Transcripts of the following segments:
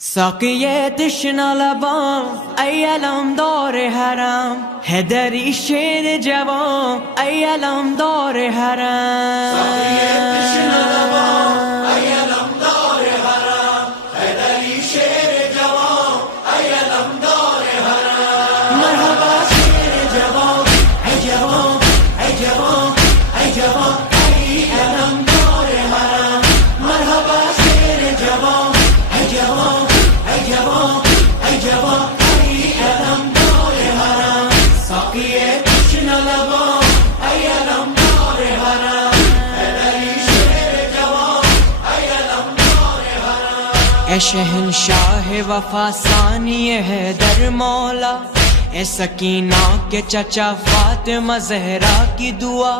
साक़िये तश्ना लबां अय्यलम दौर हराम हैदरी शेर जवां अय्यलम दौर हराम। साक़िये तश्ना लबां अय्यलम दौर हराम हैदरी शेर जवां अय्यलम दौर हराम। मरहबा शेर जवां ऐ जवां ऐ जवां ऐ जवां अय्यलम दौर हराम। मरहबा शेर जवां ऐ जवां साक़िये तश्ना लबां अय्यलम दौर हराम हैदरी शेर जवां अय्यलम दौर हराम। ऐ शहंशाह वफा सानिए हैदर मौला ऐ सकीना के चचा फातिमा ज़हरा की दुआ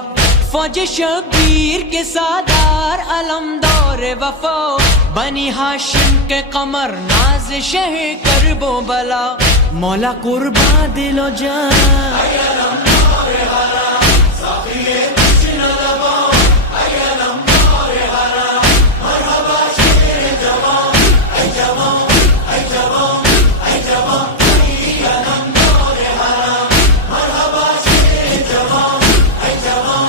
फौज शबीर के सादार अलम दौर वफा बनी हाशिम के कमर नाज शह करबो बला मौला कुर्बा दिलो जान अय्यलम दौर हराम। साक़िये तश्ना लबां अय्यलम दौर हराम। मरहबा शेर जवां ऐ जवां ऐ जवां ऐ जवां अय्यलम दौर हराम। मरहबा शेर जवां ऐ जवां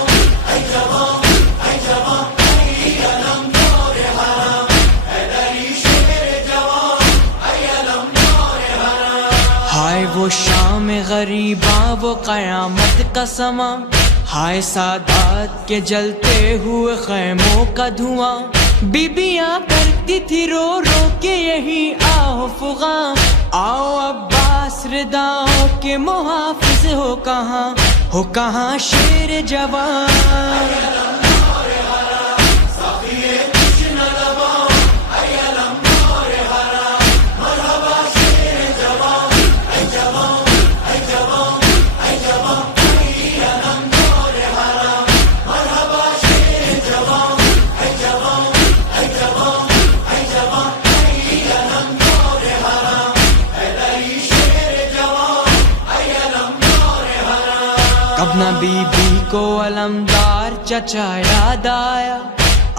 ऐ जवां ऐ जवां अय्यलम दौर हराम हैदरी शेर जवां अय्यलम दौर हराम। हाय वो शाम गरीबा वो क़यामत का समा हाय सादात के जलते हुए खैमों का धुआं बीबियां करती थी रो रो के यही आओ फुगा आओ अब्बास रिदाओं के मुहाफिज हो कहाँ शेर जवान। साक़िये तश्ना लबां अय्यलम दौर हराम। मरहबा शेर जवां ऐ जवां ऐ जवां ऐ जवां अय्यलम दौर हराम। मरहबा शेर जवां ऐ जवां ऐ जवां ऐ जवां अय्यलम दौर हराम हैदरी शेर जवां अय्यलम दौर हराम। कब न बीबी को अलमदार चचा याद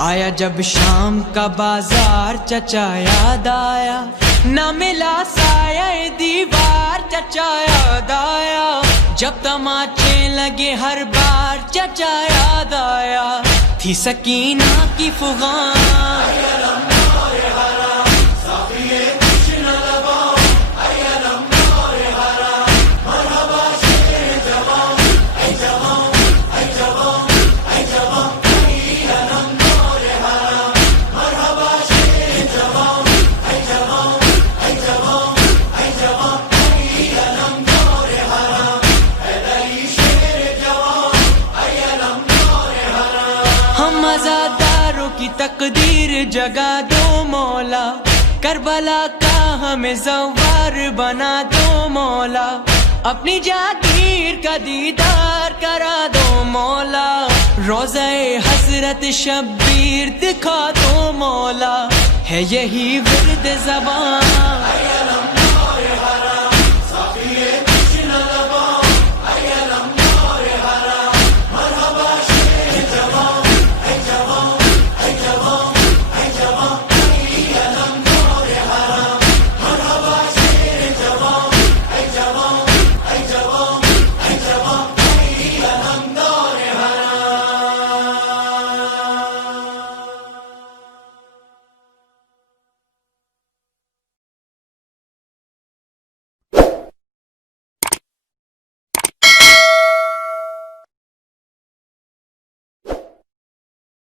आया जब शाम का बाजार चचा याद आया न मिला साया दीवार चचा याद आया जब तमाचे लगे हर बार चचा याद आया थी सकीना की फुगान। साक़िये तश्ना लबां अय्यलम दौर हराम। मरहबा शेर जवां ऐ जवां ऐ जवां ऐ जवां अय्यलम दौर हराम। मरहबा शेर जवां ऐ जवां ऐ जवां ऐ जवां अय्यलम दौर हराम हैदरी शेर जवां अय्यलम दौर हराम। हम आज़ादारों की तकदीर जगा दो मौला करबला का हमें ज़वार बना दो मौला अपनी जागीर का दीदार करा दो मौला रोज़े हज़रत शब्बीर दिखा दो मौला है यही विर्द ज़बान।